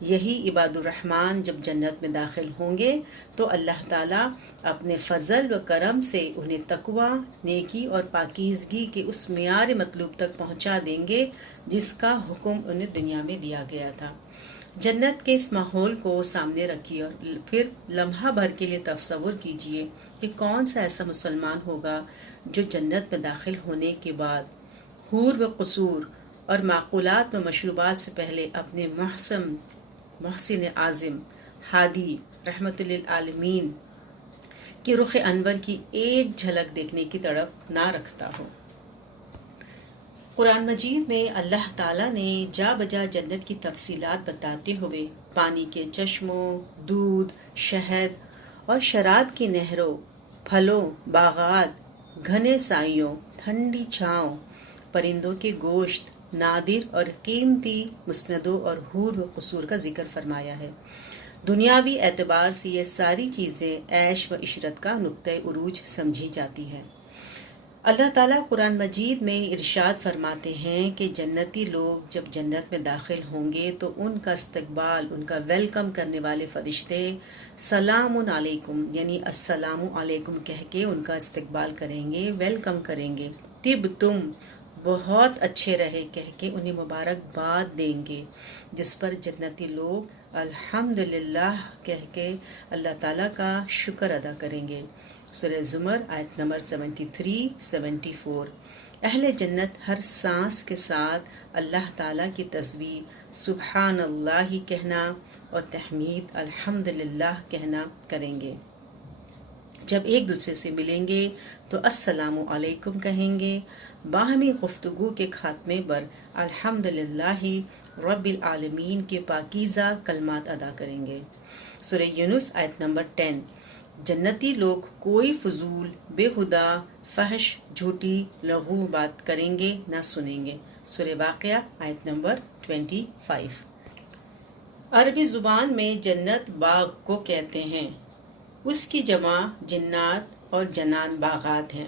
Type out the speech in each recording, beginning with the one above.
یہی عباد الرحمن جب جنت میں داخل ہوں گے تو اللہ تعالیٰ اپنے فضل و کرم سے انہیں تقوی، نیکی اور پاکیزگی کے اس معیار مطلوب تک پہنچا دیں گے جس کا حکم انہیں دنیا میں دیا گیا تھا۔ جنت کے اس ماحول کو سامنے رکھیے اور پھر لمحہ بھر کے لیے تصور کیجئے کہ کون سا ایسا مسلمان ہوگا جو جنت میں داخل ہونے کے بعد حور و قصور اور معقولات و مشروبات سے پہلے اپنے محسن اعظم ہادی رحمت للعالمین کی رخ انور کی ایک جھلک دیکھنے کی تڑپ نہ رکھتا ہو۔ قرآن مجید میں اللہ تعالیٰ نے جا بجا جنت کی تفصیلات بتاتے ہوئے پانی کے چشموں، دودھ، شہد اور شراب کی نہروں، پھلوں، باغات، گھنے سایوں، ٹھنڈی چھاؤں، پرندوں کے گوشت، نادر اور قیمتی مسندوں اور حور و قصور کا ذکر فرمایا ہے۔ دنیاوی اعتبار سے یہ ساری چیزیں عیش و عشرت کا نقطۂ عروج سمجھی جاتی ہیں۔ اللہ تعالیٰ قرآن مجید میں ارشاد فرماتے ہیں کہ جنتی لوگ جب جنت میں داخل ہوں گے تو ان کا استقبال، ان کا ویلکم کرنے والے فرشتے سلام علیکم یعنی السلام علیکم کہہ کے ان کا استقبال کریں گے، ویلکم کریں گے۔ طب تم بہت اچھے رہے کہہ کے انہیں مبارکباد دیں گے، جس پر جنتی لوگ الحمدللہ کہہ کے اللہ تعالیٰ کا شکر ادا کریں گے۔ سورہ زمر آیت نمبر 73-74۔ اہل جنت ہر سانس کے ساتھ اللہ تعالیٰ کی تسبیح سبحان اللہ کہنا اور تحمید الحمدللہ کہنا کریں گے۔ جب ایک دوسرے سے ملیں گے تو السلام علیکم کہیں گے۔ باہمی گفتگو کے خاتمے پر الحمدللہ رب العالمین کے پاکیزہ کلمات ادا کریں گے۔ سورہ یونس آیت نمبر 10۔ جنتی لوگ کوئی فضول، بے ہدہ، فحش، جھوٹی، لغو بات کریں گے نہ سنیں گے۔ سورہ واقعہ آیت نمبر 25۔ عربی زبان میں جنت باغ کو کہتے ہیں، اس کی جمع جنات اور جنان باغات ہیں۔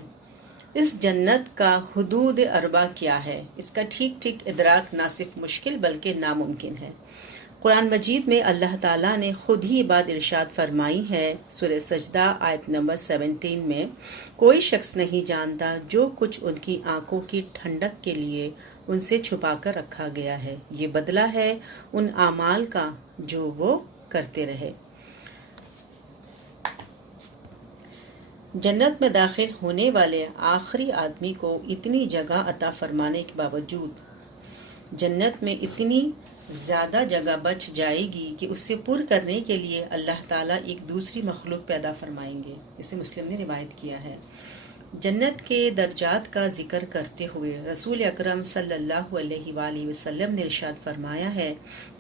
اس جنت کا حدود اربع کیا ہے، اس کا ٹھیک ادراک نہ صرف مشکل بلکہ ناممکن ہے۔ قرآن مجید میں اللہ تعالیٰ نے خود ہی بات ارشاد فرمائی ہے۔ سورہ سجدہ آیت نمبر 17 میں کوئی شخص نہیں جانتا جو کچھ ان کی آنکھوں کی ٹھنڈک کے لیے ان سے چھپا کر رکھا گیا ہے، یہ بدلہ ہے ان اعمال کا جو وہ کرتے رہے۔ جنت میں داخل ہونے والے آخری آدمی کو اتنی جگہ عطا فرمانے کے باوجود جنت میں اتنی زیادہ جگہ بچ جائے گی کہ اسے پر کرنے کے لیے اللہ تعالیٰ ایک دوسری مخلوق پیدا فرمائیں گے۔ اسے مسلم نے روایت کیا ہے۔ جنت کے درجات کا ذکر کرتے ہوئے رسول اکرم صلی اللہ علیہ وآلہ وسلم نے ارشاد فرمایا ہے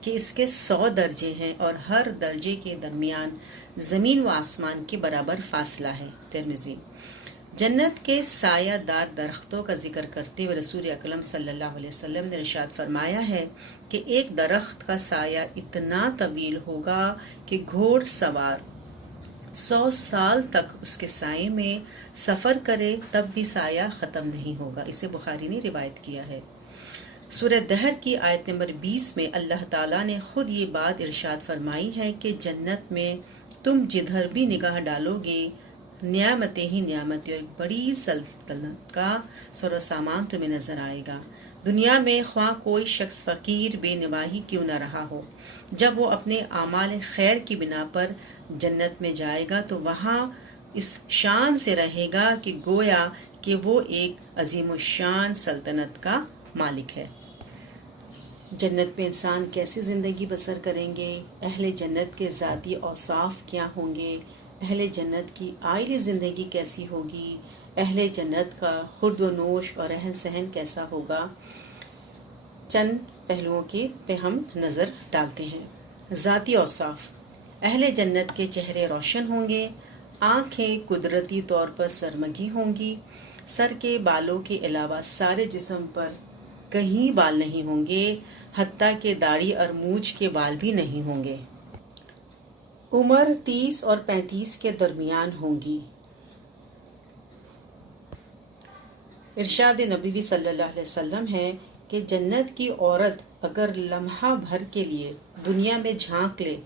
کہ اس کے 100 درجے ہیں اور ہر درجے کے درمیان زمین و آسمان کے برابر فاصلہ ہے۔ ترمذی۔ جنت کے سایہ دار درختوں کا ذکر کرتے ہوئے رسول اکرم صلی اللہ علیہ وسلم نے ارشاد فرمایا ہے کہ ایک درخت کا سایہ اتنا طویل ہوگا کہ گھوڑ سوار 100 سال تک اس کے سائے میں سفر کرے تب بھی سایہ ختم نہیں ہوگا۔ اسے بخاری نے روایت کیا ہے۔ سورہ دہر کی آیت نمبر 20 میں اللہ تعالیٰ نے خود یہ بات ارشاد فرمائی ہے کہ جنت میں تم جدھر بھی نگاہ ڈالو گے نعمتیں ہی نعمتیں اور بڑی سلطنت کا سر و سامان تمہیں نظر آئے گا۔ دنیا میں خواہ کوئی شخص فقیر بے نواحی کیوں نہ رہا ہو، جب وہ اپنے اعمال خیر کی بنا پر جنت میں جائے گا تو وہاں اس شان سے رہے گا کہ گویا کہ وہ ایک عظیم الشان سلطنت کا مالک ہے۔ جنت میں انسان کیسی زندگی بسر کریں گے، اہل جنت کے ذاتی اوصاف کیا ہوں گے، اہل جنت کی عائلی زندگی کیسی ہوگی، اہل جنت کا خورد و نوش اور رہن سہن کیسا ہوگا، چند پہلوؤں کی پہ ہم نظر ڈالتے ہیں۔ ذاتی اوصاف: اہل جنت کے چہرے روشن ہوں گے، آنکھیں قدرتی طور پر سرمگی ہوں گی، سر کے بالوں کے علاوہ سارے جسم پر کہیں بال نہیں ہوں گے، حتیٰ کہ داڑھی اور مونچھ کے بال بھی نہیں ہوں گے۔ عمر 30 اور 35 کے درمیان ہوں گی۔ ارشاد نبوی صلی اللہ علیہ وسلم ہے کہ جنت کی عورت اگر لمحہ بھر کے لیے دنیا میں جھانک لے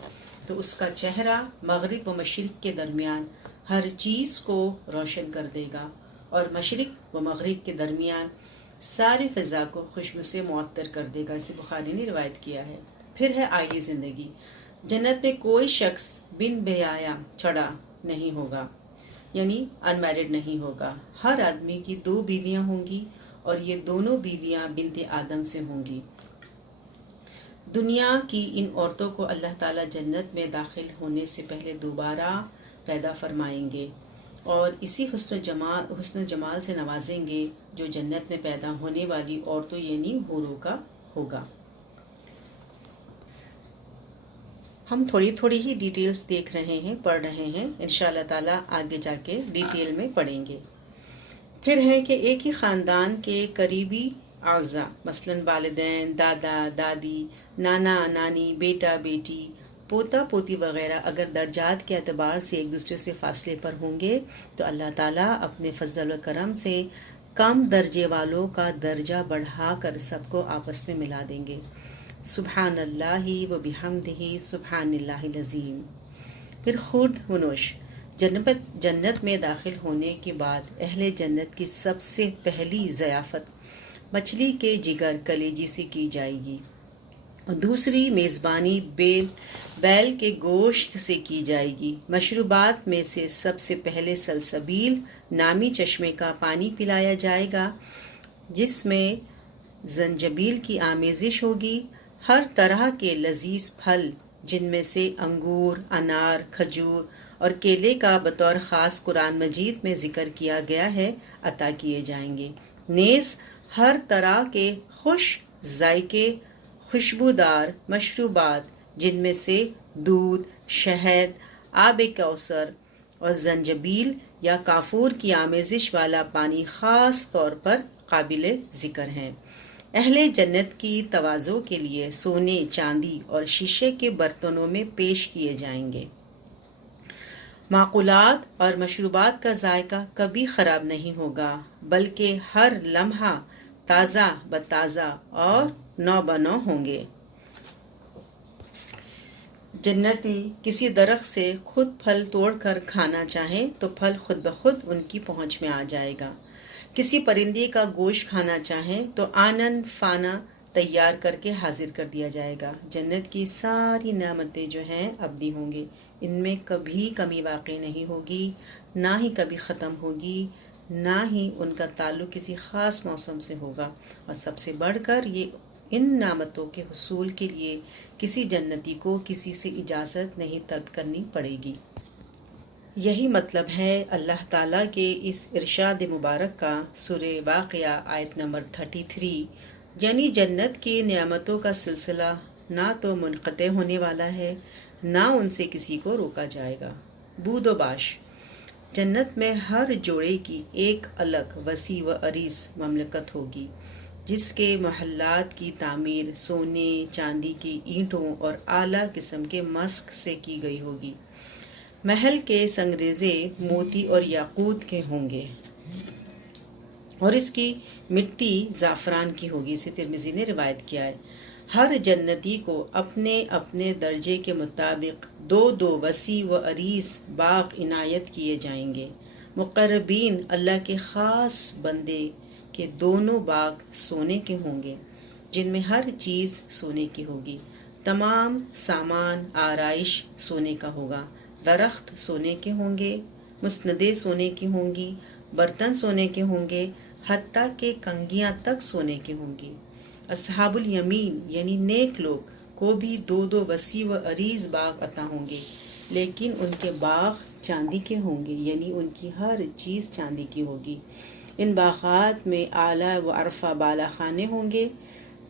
تو اس کا چہرہ مغرب و مشرق کے درمیان ہر چیز کو روشن کر دے گا اور مشرق و مغرب کے درمیان ساری فضا کو خوشبو سے معطر کر دے گا. اسے بخاری نے روایت کیا ہے. پھر ہے آئلی زندگی. جنت میں کوئی شخص بن بیایا چڑھا نہیں ہوگا، یعنی ان میرڈ نہیں ہوگا. ہر آدمی کی 2 بیویاں ہوں گی اور یہ دونوں بیویاں بنت آدم سے ہوں گی. دنیا کی ان عورتوں کو اللہ تعالیٰ جنت میں داخل ہونے سے پہلے دوبارہ پیدا فرمائیں گے اور اسی حسن و جمال سے نوازیں گے جو جنت میں پیدا ہونے والی عورتوں یعنی حوروں کا ہوگا. ہم تھوڑی تھوڑی ہی ڈیٹیلز دیکھ رہے ہیں، پڑھ رہے ہیں، انشاءاللہ تعالیٰ آگے جا کے ڈیٹیل میں پڑھیں گے. پھر ہے کہ ایک ہی خاندان کے قریبی اعضاء مثلا والدین، دادا دادی، نانا نانی، بیٹا بیٹی، پوتا پوتی وغیرہ اگر درجات کے اعتبار سے ایک دوسرے سے فاصلے پر ہوں گے تو اللہ تعالیٰ اپنے فضل و کرم سے کم درجے والوں کا درجہ بڑھا کر سب کو آپس میں ملا دیں گے. سبحان اللہ و بحمدہ سبحان اللہ العظیم. پھر خورد و نوش. جنت میں داخل ہونے کے بعد اہل جنت کی سب سے پہلی ضیافت مچھلی کے جگر کلیجی سے کی جائے گی اور دوسری میزبانی بیل کے گوشت سے کی جائے گی. مشروبات میں سے سب سے پہلے سلسبیل نامی چشمے کا پانی پلایا جائے گا جس میں زنجبیل کی آمیزش ہوگی. ہر طرح کے لذیذ پھل جن میں سے انگور، انار، کھجور اور کیلے کا بطور خاص قرآن مجید میں ذکر کیا گیا ہے عطا کیے جائیں گے. نیز ہر طرح کے خوش ذائقے خوشبودار مشروبات جن میں سے دودھ، شہد، آب کوثر اور زنجبیل یا کافور کی آمیزش والا پانی خاص طور پر قابل ذکر ہیں. اہل جنت کی تواضع کے لیے سونے، چاندی اور شیشے کے برتنوں میں پیش کیے جائیں گے. معقولات اور مشروبات کا ذائقہ کبھی خراب نہیں ہوگا بلکہ ہر لمحہ تازہ بتازہ اور نو بنو ہوں گے. جنتی کسی درخت سے خود پھل توڑ کر کھانا چاہیں تو پھل خود بخود ان کی پہنچ میں آ جائے گا. کسی پرندے کا گوشت کھانا چاہیں تو آنن فانا تیار کر کے حاضر کر دیا جائے گا. جنت کی ساری نعمتیں جو ہیں ابدی ہوں گے، ان میں کبھی کمی واقع نہیں ہوگی، نہ ہی کبھی ختم ہوگی، نہ ہی ان کا تعلق کسی خاص موسم سے ہوگا. اور سب سے بڑھ کر یہ ان نعمتوں کے حصول کے لیے کسی جنتی کو کسی سے اجازت نہیں طلب کرنی پڑے گی. یہی مطلب ہے اللہ تعالیٰ کے اس ارشاد مبارک کا سورہ واقعہ آیت نمبر 33، یعنی جنت کی نعمتوں کا سلسلہ نہ تو منقطع ہونے والا ہے نہ ان سے کسی کو روکا جائے گا. بود و باش. جنت میں ہر جوڑے کی ایک الگ وسیع و عریض مملکت ہوگی جس کے محلات کی تعمیر سونے چاندی کی اینٹوں اور اعلیٰ قسم کے مسک سے کی گئی ہوگی. محل کے سنگریزے موتی اور یاقوت کے ہوں گے اور اس کی مٹی زعفران کی ہوگی. اسے ترمذی نے روایت کیا ہے. ہر جنتی کو اپنے اپنے درجے کے مطابق 2 وسیع و عریض باغ عنایت کیے جائیں گے. مقربین اللہ کے خاص بندے کے دونوں باغ سونے کے ہوں گے جن میں ہر چیز سونے کی ہوگی. تمام سامان آرائش سونے کا ہوگا. درخت سونے کے ہوں گے، مسندیں سونے کی ہوں گی، برتن سونے کے ہوں گے، حتیٰ کہ کنگھیاں تک سونے کی ہوں گی. اصحاب الیمین یعنی نیک لوگ کو بھی 2 وسیع و عریض باغ عطا ہوں گے لیکن ان کے باغ چاندی کے ہوں گے، یعنی ان کی ہر چیز چاندی کی ہوگی. ان باغات میں اعلیٰ و عرفہ بالا خانے ہوں گے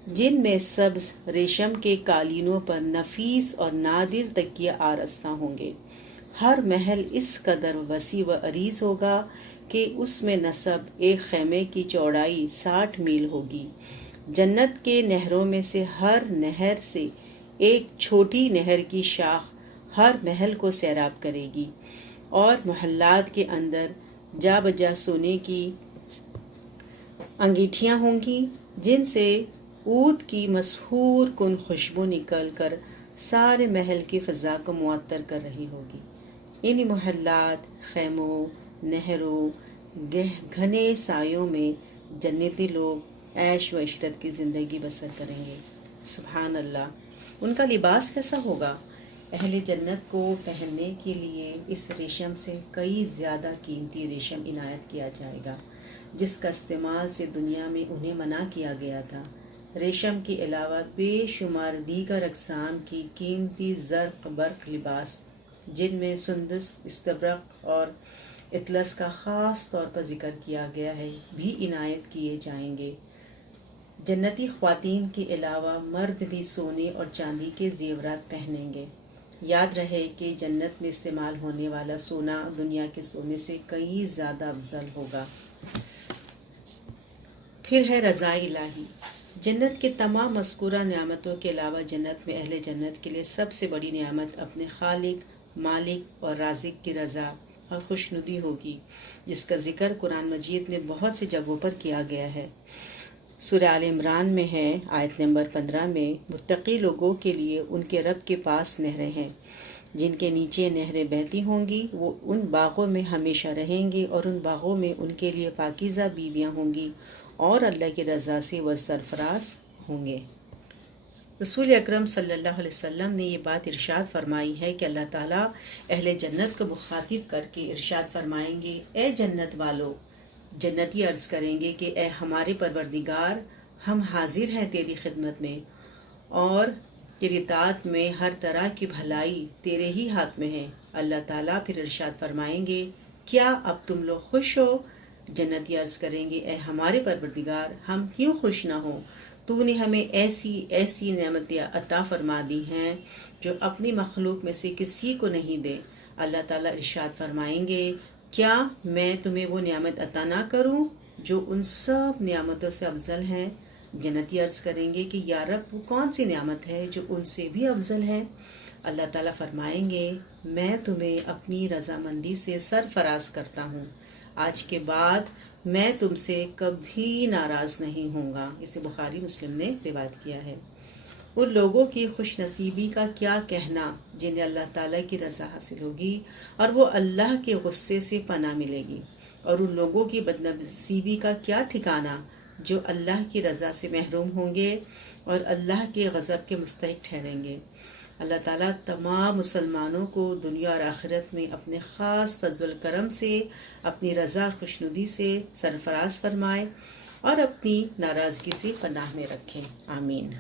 جن میں سبز ریشم کے قالینوں پر نفیس اور نادر تکیہ آراستہ ہوں گے. ہر محل اس قدر وسیع و عریض ہوگا کہ اس میں نصب ایک خیمے کی چوڑائی 60 میل ہوگی. جنت کے نہروں میں سے ہر نہر سے ایک چھوٹی نہر کی شاخ ہر محل کو سیراب کرے گی اور محلات کے اندر جا بجا سونے کی انگیٹھیاں ہوں گی جن سے عود کی مسحور کن خوشبو نکل کر سارے محل کی فضا کو معطر کر رہی ہوگی۔ ان محلات، خیموں، نہروں، گھنے سایوں میں جنتی لوگ عیش و عشرت کی زندگی بسر کریں گے۔ سبحان اللہ! ان کا لباس کیسا ہوگا؟ اہل جنت کو پہننے کے لیے اس ریشم سے کئی زیادہ قیمتی ریشم عنایت کیا جائے گا، جس کا استعمال سے دنیا میں انہیں منع کیا گیا تھا۔ ریشم کے علاوہ بے شمار دیگر اقسام کی قیمتی زرق برق لباس، جن میں سندس، استبرق اور اطلس کا خاص طور پر ذکر کیا گیا ہے، بھی عنایت کیے جائیں گے۔ جنتی خواتین کے علاوہ مرد بھی سونے اور چاندی کے زیورات پہنیں گے۔ یاد رہے کہ جنت میں استعمال ہونے والا سونا دنیا کے سونے سے کئی زیادہ افضل ہوگا۔ پھر ہے رضا الہی۔ جنت کے تمام مذکورہ نعمتوں کے علاوہ جنت میں اہل جنت کے لیے سب سے بڑی نعمت اپنے خالق، مالک اور رازق کی رضا اور خوشنودی ہوگی، جس کا ذکر قرآن مجید میں بہت سی جگہوں پر کیا گیا ہے۔ سورہ آل عمران میں ہے، آیت نمبر 15 میں، متقی لوگوں کے لیے ان کے رب کے پاس نہریں ہیں، جن کے نیچے نہریں بہتی ہوں گی، وہ ان باغوں میں ہمیشہ رہیں گے اور ان باغوں میں ان کے لیے پاکیزہ بیویاں ہوں گی اور اللہ کی رضا سے وہ سرفراز ہوں گے۔ رسول اکرم صلی اللہ علیہ وسلم نے یہ بات ارشاد فرمائی ہے کہ اللہ تعالیٰ اہل جنت کو مخاطب کر کے ارشاد فرمائیں گے، اے جنت والو! جنتی عرض کریں گے کہ اے ہمارے پروردگار، ہم حاضر ہیں تیری خدمت میں اور تیری اطاعت میں، ہر طرح کی بھلائی تیرے ہی ہاتھ میں ہے۔ اللہ تعالیٰ پھر ارشاد فرمائیں گے، کیا اب تم لوگ خوش ہو؟ جنتی عرض کریں گے، اے ہمارے پروردگار، ہم کیوں خوش نہ ہوں؟ تو نے ہمیں ایسی ایسی نعمتیں عطا فرما دی ہیں جو اپنی مخلوق میں سے کسی کو نہیں دے۔ اللہ تعالیٰ ارشاد فرمائیں گے، کیا میں تمہیں وہ نعمت عطا نہ کروں جو ان سب نعمتوں سے افضل ہے؟ جنتی عرض کریں گے کہ یا رب، وہ کون سی نعمت ہے جو ان سے بھی افضل ہے؟ اللہ تعالیٰ فرمائیں گے، میں تمہیں اپنی رضامندی سے سرفراز کرتا ہوں، آج کے بعد میں تم سے کبھی ناراض نہیں ہوں گا۔ اسے بخاری مسلم نے روایت کیا ہے۔ ان لوگوں کی خوش نصیبی کا کیا کہنا جنہیں اللہ تعالیٰ کی رضا حاصل ہوگی اور وہ اللہ کے غصے سے پناہ ملے گی، اور ان لوگوں کی بدنصیبی کا کیا ٹھکانہ جو اللہ کی رضا سے محروم ہوں گے اور اللہ کے غضب کے مستحق ٹھہریں گے۔ اللہ تعالیٰ تمام مسلمانوں کو دنیا اور آخرت میں اپنے خاص فضل و کرم سے، اپنی رضا اور خوشنودی سے سرفراز فرمائے اور اپنی ناراضگی سے پناہ میں رکھیں۔ آمین۔